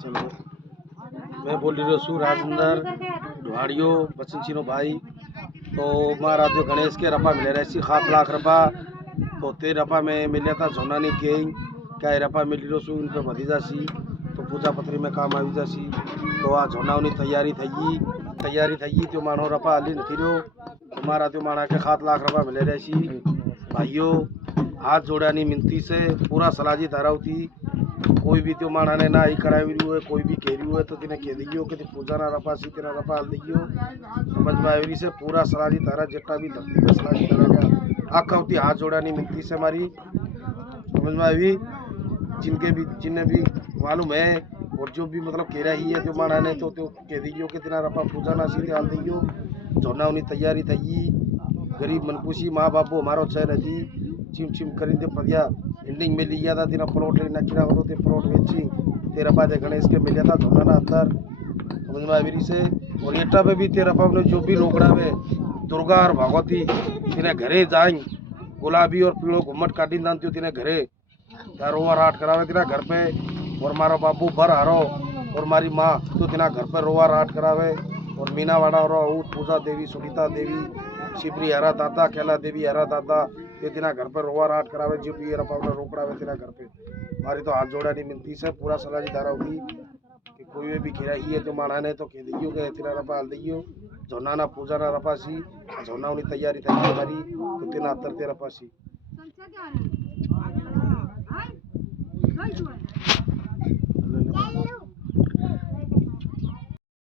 चलो मैं बोल रही हूँ राजेंद्र ढुआड़ियो बच्चन सिनो भाई। तो मारा जो गणेश के रपा मिले रहे 7 लाख रपा। तो ते रपा में मिले था झोना नहीं के क्या रपा मिल रही सु उन पे बधी जासी। तो पूजा पत्री में काम आई जासी। तो आ झोना उनी तैयारी थी तो मानो रपा हाली नहीं थी। हमारा तो माना के 7 लाख रपा मिले रहे भाइयों। हाथ जोड़ानी मिनती से पूरा सलाजी धारा थी। कोई भी त्यो माना ने ना ही करावी है कोई भी कह रही है तो तिने कह दियो कि पूजा ना रपा सी तेरा रपा हाल दियो। समझ में आवी से पूरा सलाजी धारा जितना भी धरती पे सलाजी धारा का आखा होती हाथ जोड़ानी मिनती से हमारी समझ में आवी। जिन्हें भी मालूम है और जो भी मतलब कह रही है जो माना ने तो कह दियो कि तेरा रपा पूजा ना सी हाल दियो। झोना उन्हीं तैयारी थी। गरीब मनपूसी माँ बापू हमारो छह नदी चिम चिम करी दे पदिया एंडिंग में लिया था तेरा प्लॉट लेना किना हो तो प्लॉट बेची तेरा पा गणेश के मिला था झोना ना अंदर समझ में आवी से। और एटा पे भी तेरा पा ने जो भी रोकड़ा में दुर्गा और भगवती तिने घरे जाई गुलाबी और पीलो घुम्मट काटी दान त्यो तिने घरे यार रोवा राट करावे तेरा घर पे। और मारो बाबू भर हारो और मारी माँ तो तिना घर पे रोवा राट करावे। और मीनावाड़ा और पूजा देवी सुनीता देवी शिवरी हरा दादा कैला देवी हरा दादा ये तिना घर पर रोवा राट करावे जो भी रपा रोकड़ा वे तेरा घर पे। हमारी तो हाथ जोड़ा नहीं मिलती से पूरा सलाजी धारा होगी कि कोई भी खिरा है तो माना ने तो कह दियो कि तेरा रपा हाल दियो। झोना ना पूजा ना रपा सी झोना उन्हीं तैयारी थी हमारी तो तेना अतर तेरा पासी।